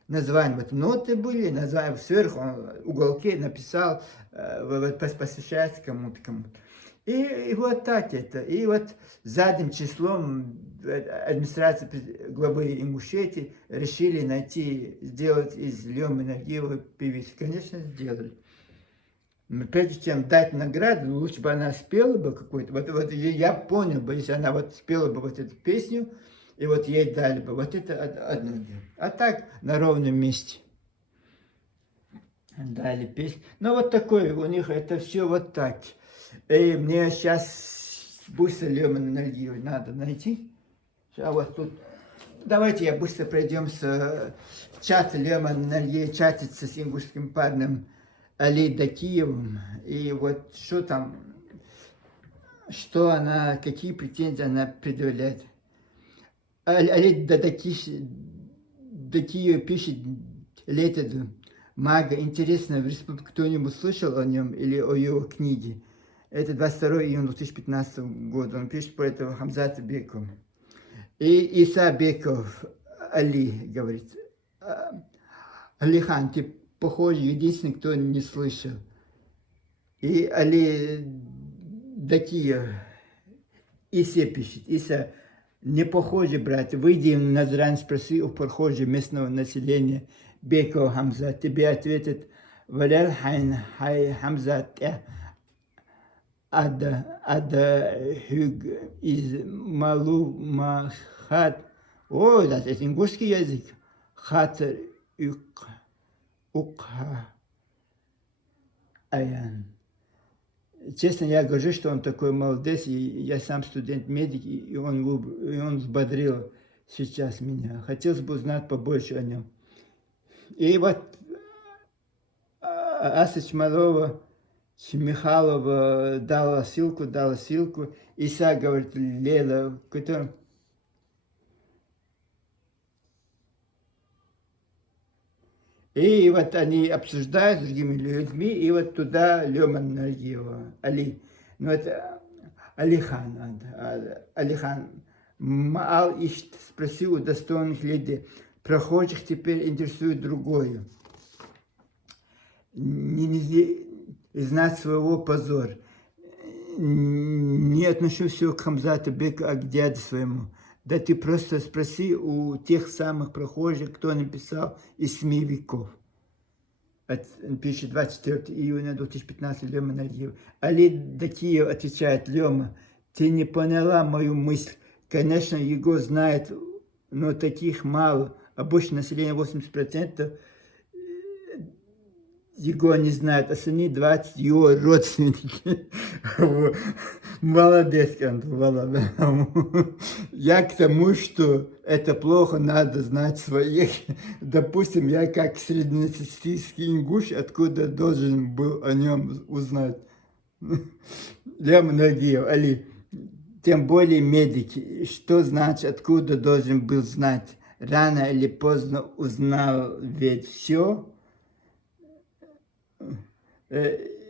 названия, вот ноты были, названия сверху, он уголки написал, посвящается кому-то. И вот так это. И вот задним числом администрация главы Ингушетии решили сделать из Лемы Нагиева певицу. Конечно, сделали. Но прежде чем дать награду, лучше бы она спела бы какую-то. Вот я понял бы, если она вот спела бы вот эту песню, и вот ей дали бы. Вот это одно дело. А так на ровном месте дали песню. Ну вот такое у них это все вот так. И мне сейчас быстро Лема Нагиева надо найти. А вот тут. Давайте я быстро пройдем с чата Лема Нагиева, чатиться с ингушским парнем Али Дакиевым. И вот что там, что она, какие претензии она предъявляет. Али Дакиев пишет Летеду. Мага, интересно, в республике кто-нибудь слышал о нем или о его книге? Это 22 июня 2015 года. Он пишет про этого Хамзата Бекова. И Иса Беков, Али, говорит, Алихан, ты, похоже, единственный, кто не слышал. И Али Дакиев, Исе пишет, Иса, не похоже, брат, выйди на Назрань, спроси у прохожих местного населения, Бекова Хамза, тебе ответят, Валер Хай Хамза, Ада Хюг из Малумахат. О, das ist ингушский язык. Хатер Укха Аян. Честно, я говорю, что он такой молодец, и я сам студент-медик, и он взбодрил сейчас меня. Хотелось бы узнать побольше о нем. И вот Аса Чмалова, Михайлова дала ссылку. Иса говорит, Лела, который... И вот они обсуждают с другими людьми, и вот туда Лема Нагиева, Али. Ну это Алихан. Маал Ишт спросил у достойных людей, прохожих теперь интересует другое. Не знать своего позор. Не отношу все к Хамзату Беку, а к дяде своему. Да ты просто спроси у тех самых прохожих, кто написал из 7 веков. Пишет 24 июня 2015 Лема Нагиева. Али Дакиев отвечает, Лема, ты не поняла мою мысль. Конечно, его знает, но таких мало. Обычно население 80% его не знают, остальные 20 его родственники. Молодец, я к тому, что это плохо, надо знать своих. Допустим, я как среднестатистический ингуш, откуда должен был о нем узнать. Лема Нагиев, Али, тем более медики, что значит, откуда должен был знать? Рано или поздно узнал ведь все.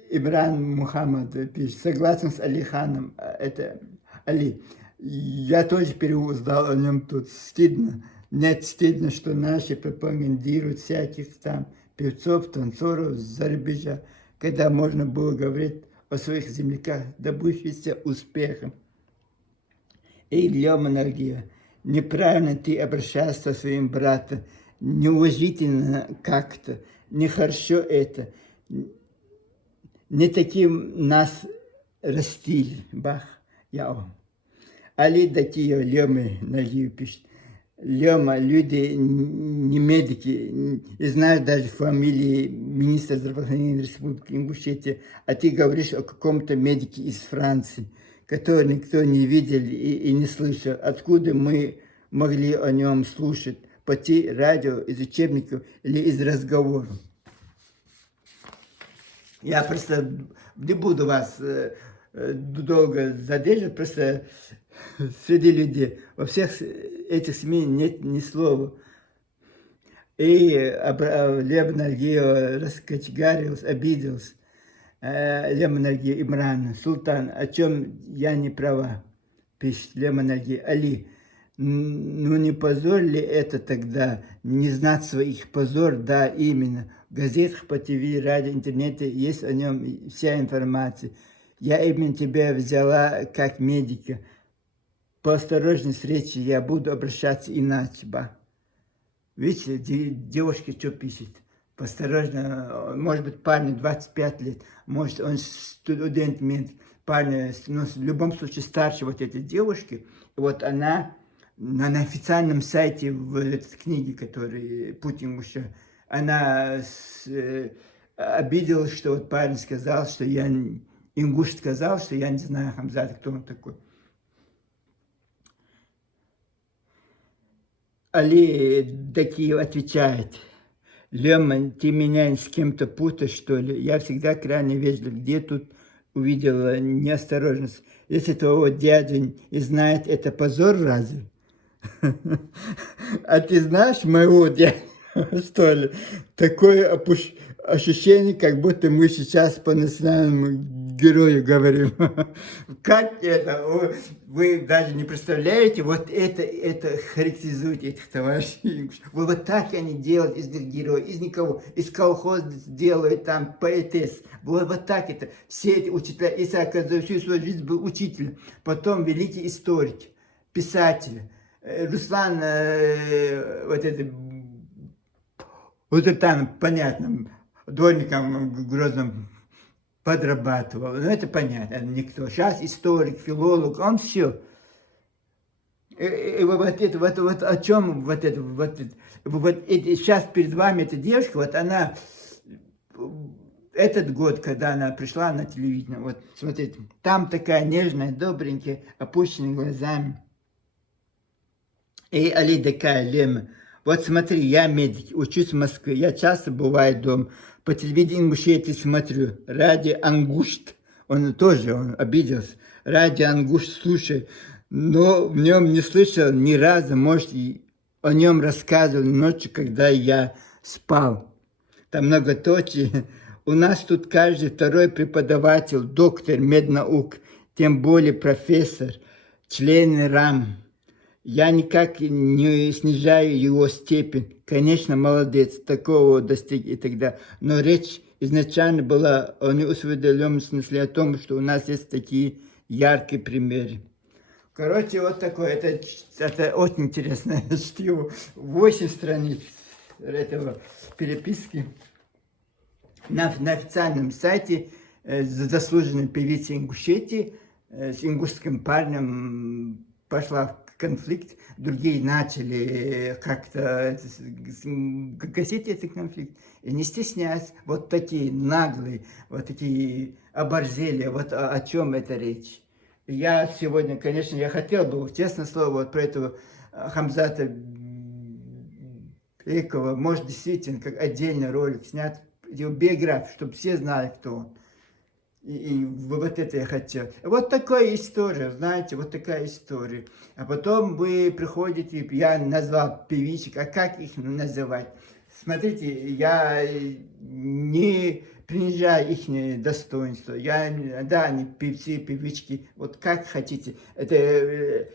Ибран Мухаммад пишет, согласен с Алиханом, это Али. Я тоже переузнал о нем тут. Стыдно. Нет, стыдно, что наши пропагандируют всяких там певцов, танцоров за рубежа, когда можно было говорить о своих земляках, добывшихся успехом. И Лема Нагиева, неправильно ты обращаешься со своим братом, неуважительно как-то, нехорошо это. не таким нас растили, бах, я. Али такие лемы ноги пишет. Лема, люди не медики, и знаешь даже фамилии министра здравоохранения Республики Ингушетия, а ты говоришь о каком-то медике из Франции, который никто не видел и не слышал. Откуда мы могли о нем слушать? По радио, из учебников или из разговоров? Я просто не буду вас долго задерживать, просто среди людей. Во всех этих СМИ нет ни слова. И Лемнаргио раскочегарился, обиделся. Лемнаргио Имран, султан, о чем я не права, пишет Лемнаргио Али. Ну не позор ли это тогда, не знать своих позор? Да, именно. В газетах, по ТВ, радио, интернете есть о нем вся информация. Я именно тебя взяла как медика. Поосторожней с речью, я буду обращаться иначе, ба. Видите, девушка что пишет? Поосторожно, может быть, парню 25 лет, может, он студент, парня, но в любом случае старше вот этой девушки. Вот она на официальном сайте в этой книге, который Путин еще, она обиделась, что вот парень сказал, что я, ингуш сказал, что я не знаю, Хамзат, кто он такой. Али такие отвечает: Лема, ты меня с кем-то путаешь, что ли? Я всегда крайне вежлив. Где тут увидела неосторожность? Если твоего дядя и знает, это позор разве? А ты знаешь моего дядю, что ли? Такое ощущение, как будто мы сейчас по национальному герою говорим. Как это? Вы даже не представляете, вот это характеризует этих товарищей. Вот так они делают из них героев, из никого. Из колхоза делают там поэтесс. Вот так это. Все эти учителя. Если, оказывается, всю свою жизнь был учителем, потом великий историк, писатель. Руслан, вот это там, понятно, дворником Грозным подрабатывал. Ну, это понятно, никто. Сейчас историк, филолог, он все. И вот о чем сейчас перед вами эта девушка, вот она, этот год, когда она пришла на телевидение, вот смотрите, там такая нежная, добренькая, опущенными глазами. И Али такая, Лема, вот смотри, я медик, учусь в Москве, я часто бываю дома, по телевидению Ингушетии смотрю, ради Ангушт, он обиделся, ради Ангушт, слушай, но в нем не слышал ни разу, может, о нем рассказывал ночью, когда я спал. Там многоточие. У нас тут каждый второй преподаватель, доктор меднаук, тем более профессор, член РАМ. Я никак не снижаю его степень. Конечно, молодец, такого достиг и тогда. Но речь изначально была о неусведомленном смысле, о том, что у нас есть такие яркие примеры. Короче, вот такое, это очень интересное чтиво. 8 страниц этого переписки на официальном сайте заслуженной певицы Ингушетии с ингушским парнем пошла в конфликт, другие начали как-то гасить этот конфликт. И не стесняясь, вот такие наглые, вот такие оборзели, вот о чем это речь. Я сегодня, конечно, я хотел бы, честное слово, вот про этого Хамзата Бекова, может, действительно, как отдельный ролик снят, его биографию, чтобы все знали, кто он. И вот это я хотел. Вот такая история, знаете, вот такая история. А потом вы приходите, я назвал певичек, а как их называть? Смотрите, я не принижаю их достоинство. Да, они певцы, певички, вот как хотите. Это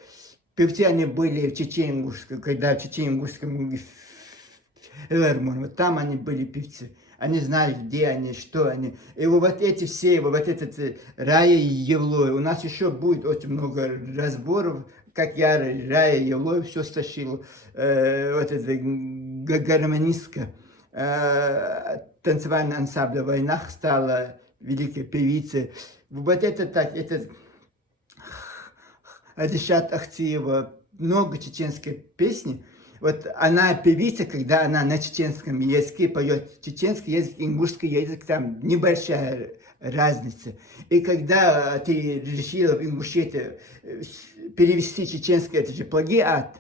певцы, они были в Чеченгушском, когда в Чеченгушском Элермон, вот там они были певцы. Они знали, где они, что они. И вот эти все, вот этот Рая Евлой. У нас еще будет очень много разборов, как я Рая Евлой все стащила. Вот эта гармонистка. танцевальный ансамбль «Войнах» стала великой певицей. Вот это так, это Адишат Ахциева, много чеченской песни. Вот она певица, когда она на чеченском языке поет. Чеченский язык, ингушский язык, там небольшая разница. И когда ты решила в Ингушетии перевести чеченский, это же плагиат,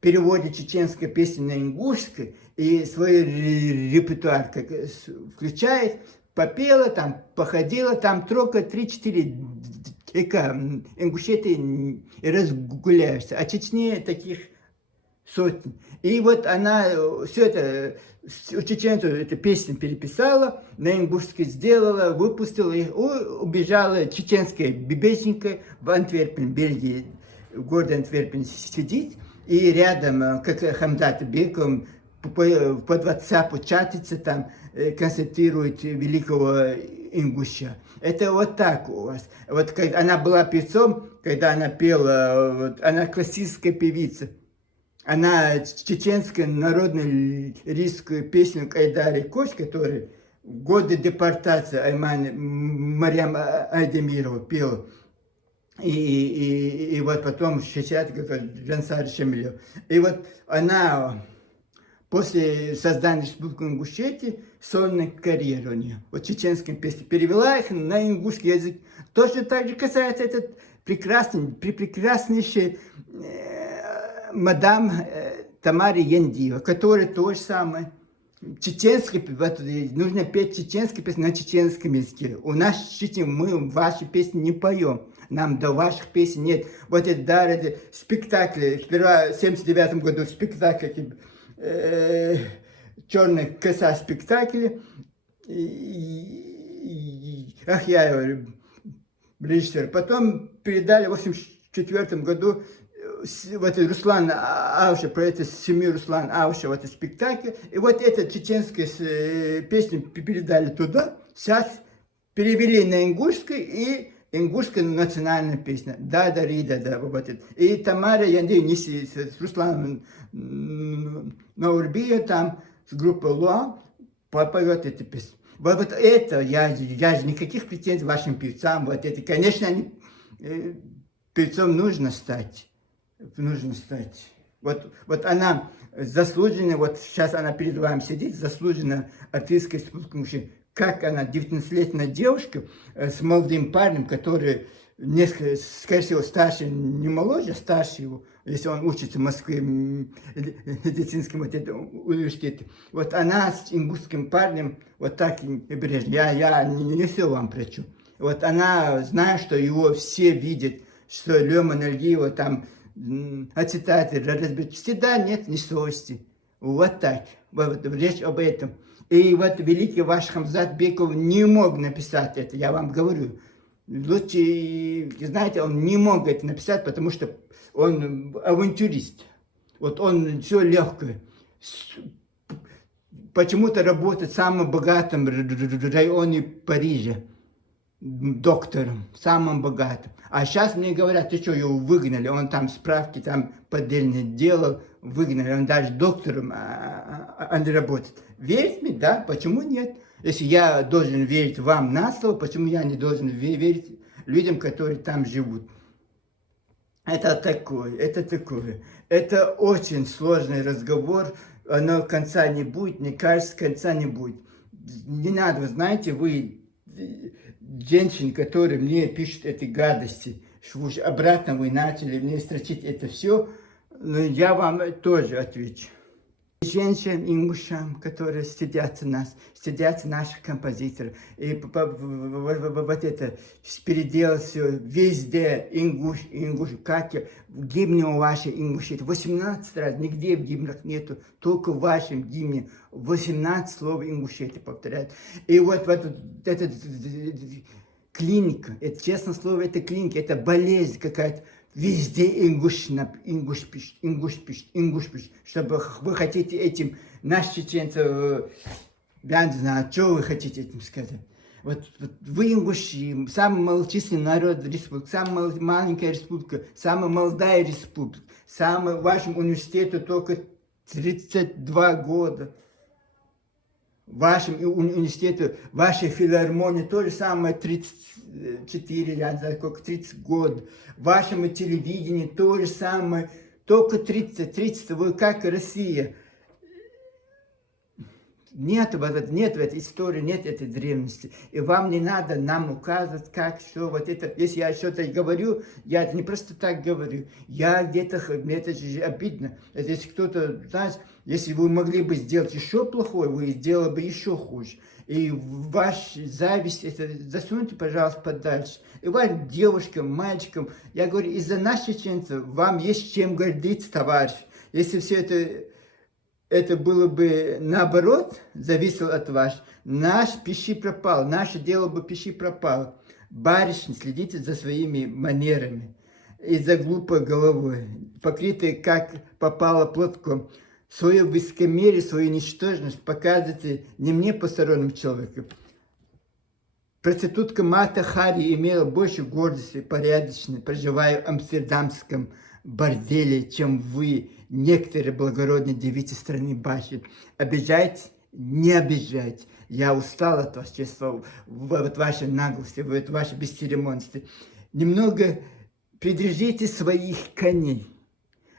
переводит чеченскую песню на ингушский и свой репертуар как включает, попела, там, походила, там только 3-4 века Ингушетии и разгуляешься. А Чечне таких сотни. И вот она все это, у чеченцев эту песню переписала, на ингушский сделала, выпустила их, убежала чеченская бибесенька в Антверпен, Бельгии, в городе Антверпен сидит, и рядом, как Хамзат Беком, по WhatsApp чатится там, концентрирует великого ингуша. Это вот так у вас. Вот когда она была певцом, когда она пела, вот, она классическая певица. Она чеченскую народную лирическую песню Кайдари Коч, которая в годы депортации Айман Марьям Айдемирова пела. И вот потом в 60-х Жансар Шемилев. И вот она после создания Республики Ингушетии сольная карьера у нее. Вот чеченские песни перевела их на ингушский язык. Точно так же касается этот прекраснейший мадам Тамари Яндиева, которая то же самое. Чеченский, вот, нужно петь чеченские песни на чеченском языке. У нас в Чечне мы ваши песни не поем. Нам до ваших песен нет. Вот это дары, спектакли. Сперва в 79 году спектакль, «Черная коса» спектакли. Ах, я режиссер. Потом передали в 84 году вот Руслан Ауша, про это семью Руслан Ауша, вот этот спектакль. И вот эту чеченскую песню передали туда. Сейчас перевели на ингушский, и ингушская национальная песня. Да, Рида, да, вот это. И Тамара Яндеева неси с Русланом Наурбиев там с группой Луа поет эту песню. Вот это, я же никаких претензий вашим певцам, вот это, конечно, певцом нужно стать. Вот она заслуженная, вот сейчас она перед вами сидит, заслуженная артистка республики мужчин. Как она, 19-летняя девушка с молодым парнем, который несколько, скорее всего, старше, не моложе, старше его, если он учится в Москве, медицинском вот университете. Вот она с ингушским парнем вот так бережно. Я не все вам прочу. Вот она, зная, что его все видят, что Лёма Нальгиева там ацитаты разбить. Всегда нет ни совести. Вот так. Вот, речь об этом. И вот великий ваш Хамзат Беков не мог написать это, я вам говорю. Лучше, знаете, он не мог это написать, потому что он авантюрист. Вот он все легкое. Почему-то работает в самом богатом районе Парижа. Доктором, самым богатым. А сейчас мне говорят, ты что, его выгнали, он там справки там поддельные делал, выгнали, он даже доктором не работает. Верить мне, да, почему нет? Если я должен верить вам на слово, почему я не должен верить людям, которые там живут? Это такое. Это очень сложный разговор, оно конца не будет, мне кажется, конца не будет. Не надо, вы знаете, вы женщин, которые мне пишут эти гадости, что обратно вы начали мне строчить это все, но я вам тоже отвечу. Женщин ингушам, которые стыдятся нас, стыдятся наших композиторов. И вот это переделал все везде, ингуш, как в гимне у вашей ингуши. 18 раз, нигде в гимнах нету, только в вашем гимне 18 слов ингушети повторяют. И вот эта клиника, это честное слово, это клиника, это болезнь какая-то. Везде ингуш пишет, чтобы вы хотите этим, наш чеченцы, я не знаю, что вы хотите этим сказать. Вот вы ингуши, самый малочисленный народ республики, самая маленькая республика, самая молодая республика, вашему университету только 32 года. Вашим университету, вашей филармонии то же самое 34, я не знаю, сколько, 30 год. Вашему телевидению то же самое, только 30, вы как Россия. Нет в этой истории, нет этой древности. И вам не надо нам указывать, как, что, вот это. Если я что-то говорю, я это не просто так говорю. Я где-то, мне это же обидно. Это если кто-то, знаешь, если вы могли бы сделать еще плохое, вы сделали бы еще хуже. И ваш зависть, это засуньте, пожалуйста, подальше. И вам, девушкам, мальчикам, я говорю, из-за нас, чеченцев, вам есть чем гордиться, товарищ. Если все это было бы наоборот, зависело от вас, наш пищи пропал, наше дело бы пищи пропало. Барышни, следите за своими манерами и за глупой головой, покрытые как попало платком. Свое высокомерие, свою ничтожность показывайте не мне, постороннему человеку. Проститутка Мата Хари имела больше гордости, порядочно проживая в амстердамском борделе, чем вы, некоторые благородные девицы страны Баши. Обижайте, не обижайте. Я устал от вас, честно, от вашей наглости, от вашей бесцеремонности. Немного придержите своих коней.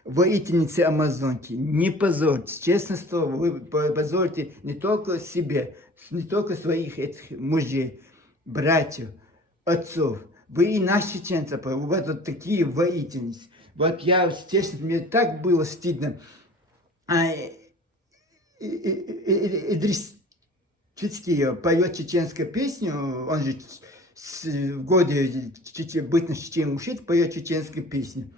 Воительницы Амазонки, не позорьтесь, честное слово, вы позорите не только себе, не только своих этих мужей, братьев, отцов. Вы и наши чеченцы, вы вот такие воительницы. Вот я, естественно, мне так было стыдно. Идрис Чицкий поет чеченскую песню, он же в годы бытности чеченского учителя поет чеченскую песню.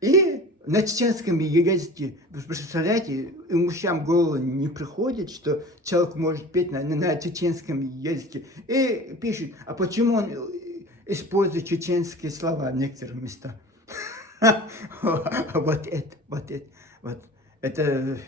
И на чеченском языке, вы представляете, мужчинам в голову не приходит, что человек может петь на чеченском языке. И пишет, а почему он использует чеченские слова в некоторых местах? Вот это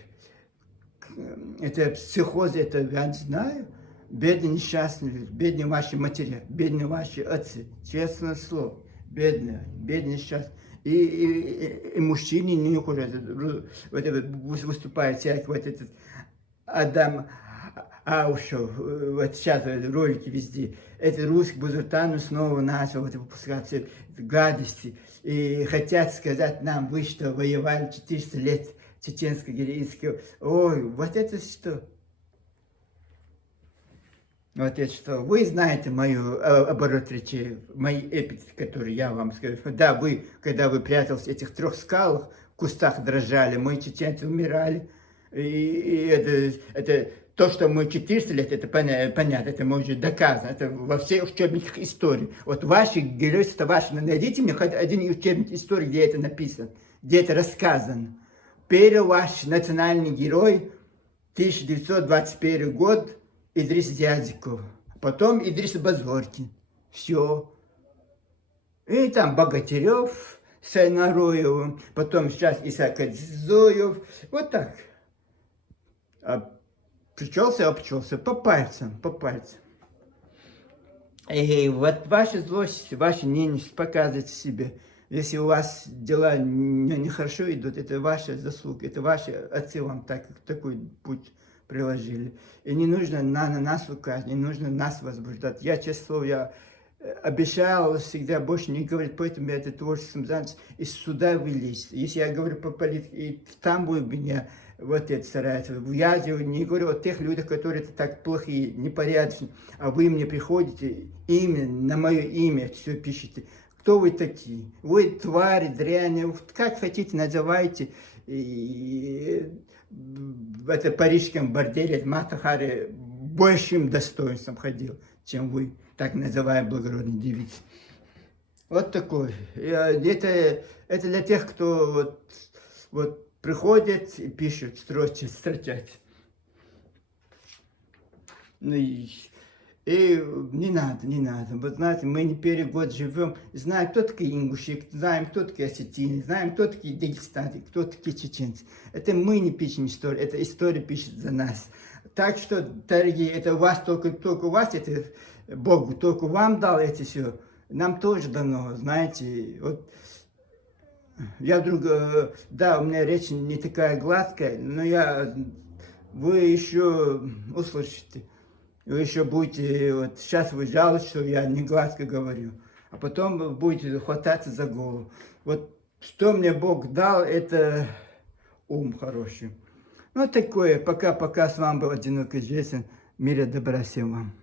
психоз, это я не знаю. Бедные несчастные, бедные ваши матери, бедные ваши отцы, честное слово, бедные несчастные. И мужчины не хуже, выступает всякий вот этот Адам Аушев, вот сейчас ролики везде, этот русский Бузуртану снова начал вот выпускать все гадости, и хотят сказать нам, вы что, воевали 400 лет чеченско-гирейского, ой, вот это что? Вот это что, вы знаете мою оборот речи, мои эпитеты, которые я вам скажу. Да, вы, когда вы прятались в этих 3 скалах, в кустах дрожали, мы чеченцы умирали. И это то, что мы 400 лет, это понятно, это мы уже доказано, это во всех учебниках истории. Вот ваши геройства, ваши, найдите мне хоть один учебник истории, где это написано, где это рассказано. Первый ваш национальный герой, 1921 год, Идрис Дядиков, потом Идрис Базоркин, все. И там Богатырев с Айнароевым, потом сейчас Исаак Зоев, вот так. Причелся, по пальцам. И вот ваша злость, ваша ненависть показывает себе. Если у вас дела нехорошо идут, это ваша заслуга, это ваши отцы вам такой путь приложили. И не нужно на нас указывать, не нужно нас возбуждать. Я, честное слово, я обещал всегда больше не говорить, поэтому я это творчеством занялся, из суда вылезть. Если я говорю по политике, и там будет меня вот это старается. Я не говорю о тех людях, которые так плохие, непорядочные, а вы мне приходите, именно на мое имя все пишете. Кто вы такие? Вы твари, дряни, как хотите называйте. В этом парижском борделе Мата Хари большим достоинством ходил, чем вы, так называемые благородные девицы. Вот такой. Это для тех, кто вот приходит и пишет, строчат. Ну и не надо. Вот знаете, мы не первый год живем, знаем, кто такие ингуши, знаем, кто такие осетины, знаем, кто такие дагестаны, кто такие чеченцы. Это мы не пишем историю, это история пишет за нас. Так что, дорогие, это у вас только у вас, это Бог только вам дал это все. Нам тоже дано, знаете, вот. Я вдруг, да, у меня речь не такая гладкая, но я вы еще услышите. Вы еще будете, вот сейчас вы жалуетесь, что я не гладко говорю, а потом вы будете хвататься за голову. Вот что мне Бог дал, это ум хороший. Ну, такое. Пока-пока. С вами был Одинокий Джейсон. Мира добра всем вам.